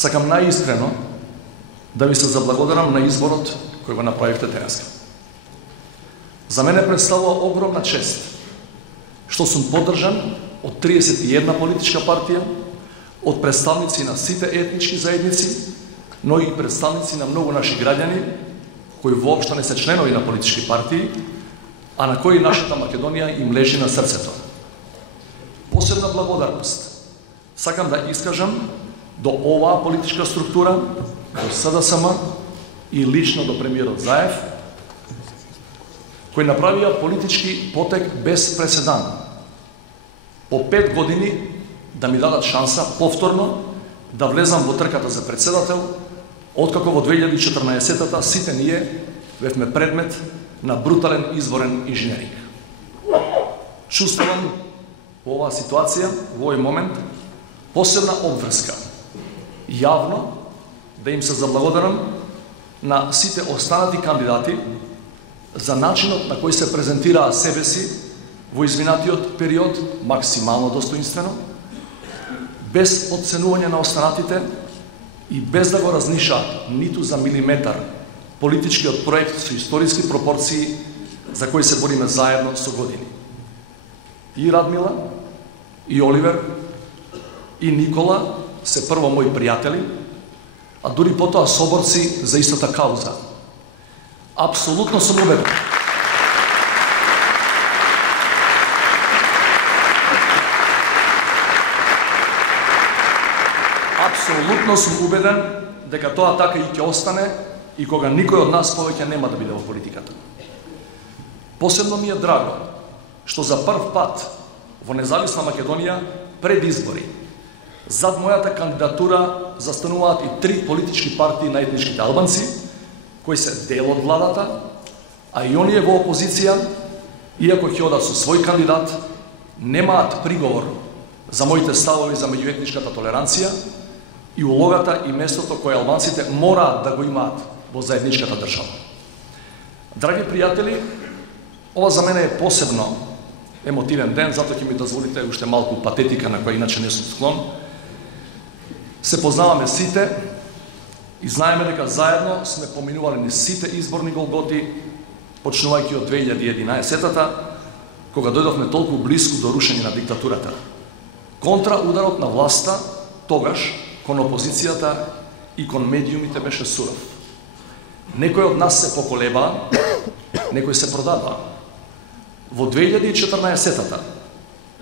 Сакам најискрено да ви се заблагодарам на изборот кој го направивте денеска. За мене представува огромна чест што сум поддржан од 31 политичка партија, од представници на сите етнички заедници, но и представници на многу наши граѓани кои воопшто не се членови на политички партии, а на кои нашата Македонија им лежи на срцето. Посебна благодарност сакам да искажам до оваа политичка структура, до СДСМ и лично до премиерот Заев, кои направија политички потек без преседан. По 5 години да ми дадат шанса повторно да влезам во трката за председател, откако во 2014-та сите ние бевме предмет на брутален изборен инженеринг. Чувствувам во оваа ситуација, во овој момент, посебна обврска. Јавно да им се заблагодарам на сите останати кандидати за начинот на кој се презентираа себе си во изминатиот период максимално достоинствено, без оценување на останатите и без да го разнишаат ниту за милиметар политичкиот проект со историски пропорции за кој се бориме заедно со години. И Радмила, и Оливер, и Никола се прво мои пријатели, а дури потоа соборци за истата кауза. Апсолутно сум убеден. Апсолутно сум убеден дека тоа така и ќе остане и кога никој од нас повеќе нема да биде во политиката. Посебно ми е драго што за прв пат во независна Македонија пред избори зад мојата кандидатура застануваат и 3 политички партии на етничките албанци, кои се дел од владата, а и оние во опозиција, иако ќе одат со свој кандидат, немаат приговор за моите ставови за меѓуетничката толеранција и улогата и местото кое албанците мораат да го имаат во заедничката држава. Драги пријатели, ова за мене е посебно емотивен ден, затоа ќе ми дозволите уште малку патетика на која иначе не сум склон. Се познаваме сите и знаеме дека заедно сме поминували низ сите изборни голготи, почнувајќи од 2011-та, кога дојдовме толку близко до рушење на диктатурата. Контраударот на власта тогаш кон опозицијата и кон медиумите беше суров. Некои од нас се поколебаа, некои се продадаа. Во 2014-та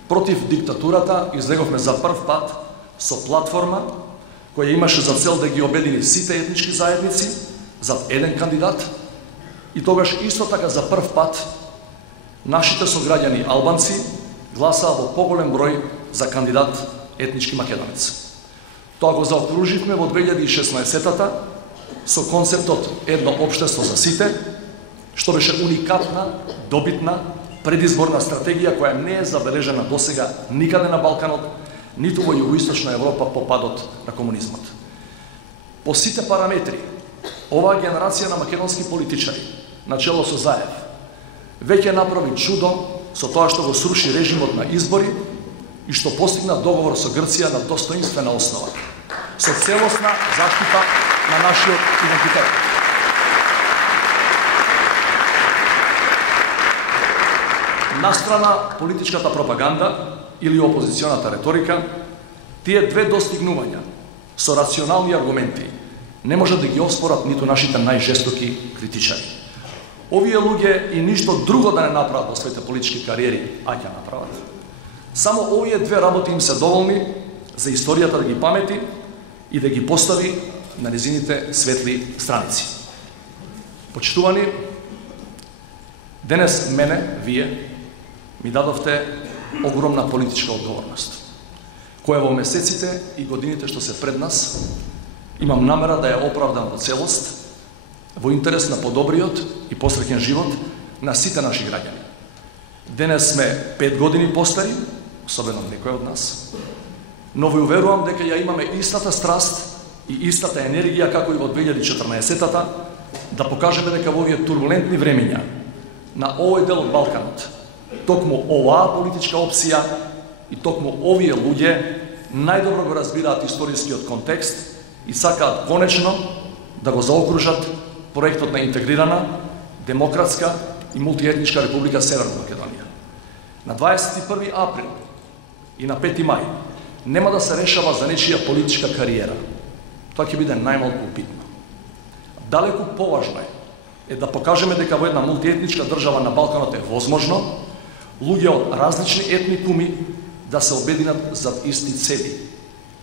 против диктатурата излеговме за прв пат со платформа која имаше за цел да ги обедини сите етнички заедници зад еден кандидат и тогаш исто така за прв пат нашите сограѓани албанци гласаа во поголем број за кандидат етнички македонец. Тоа го заокруживме во 2016-та со концептот едно општество за сите, што беше уникатна, добитна, предизборна стратегија која не е забележена досега никаде на Балканот, ниту во југоисточна Европа по падот на комунизмот. По сите параметри, оваа генерација на македонски политичари, начело со Заев, веќе направи чудо со тоа што го сруши режимот на избори и што постигна договор со Грција на достоинствена основа, со целосна заштита на нашиот идентитет. Настрана политичката пропаганда или опозиционата реторика, тие две достигнувања со рационални аргументи не можат да ги оспорат ниту нашите најжестоки критичари. Овие луѓе и ништо друго да не направат во своите политички кариери, а ќе направат. Само овие две работи им се доволни за историјата да ги памети и да ги постави на незините светли страници. Почитувани, денес мене, вие, ми дадовте огромна политичка одговорност, која во месеците и годините што се пред нас, имам намера да ја оправдам во целост, во интерес на подобриот и посреќен живот на сите наши граѓани. Денес сме 5 години постари, особено некој од нас, но ви уверувам дека ја имаме истата страст и истата енергија како и во 2014-та да покажеме дека во овие турбулентни времења на овој дел од Балканот токму оваа политичка опција и токму овие луѓе најдобро го разбираат историскиот контекст и сакаат конечно да го заокружат проектот на интегрирана, демократска и мултиетничка Република Северна Македонија. На 21 април и на 5 мај нема да се решава за нечија политичка кариера. Тоа ќе биде најмалку битно. Далеку поважно е да покажеме дека во една мултиетничка држава на Балканот е возможно луѓе од различни етникуми да се обединат зад исти цели.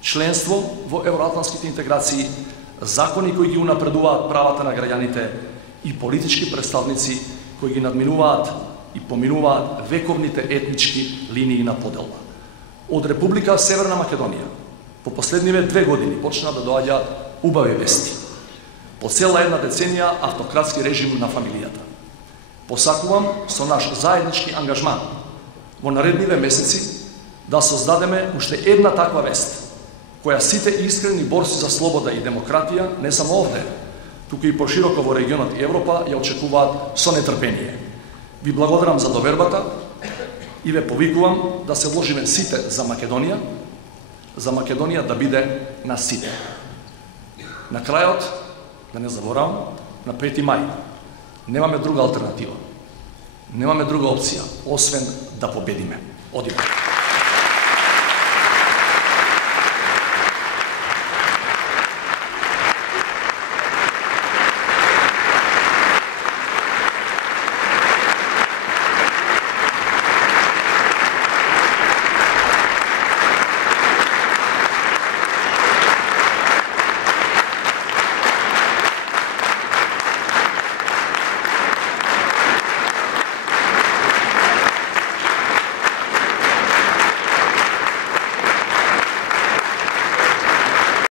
Членство во евроатлантските интеграции, закони кои ги унапредуваат правата на граѓаните и политички представници кои ги надминуваат и поминуваат вековните етнички линии на поделба. Од Република Северна Македонија по последниве 2 години почна да доаѓаат убави вести. По цела една деценија автократски режим на фамилијата. Посакувам со наш заеднички ангажман во наредниве месеци да создадеме уште една таква вест, која сите искрени борци за слобода и демократија, не само овде, туку и пошироко во регионот и Европа, ја очекуваат со нетрпение. Ви благодарам за довербата и ве повикувам да се вложиме сите за Македонија да биде на сите. На крајот, да не заборавам, на 5 мај, немаме друга алтернатива, немаме друга опција, освен да победиме. Одиме!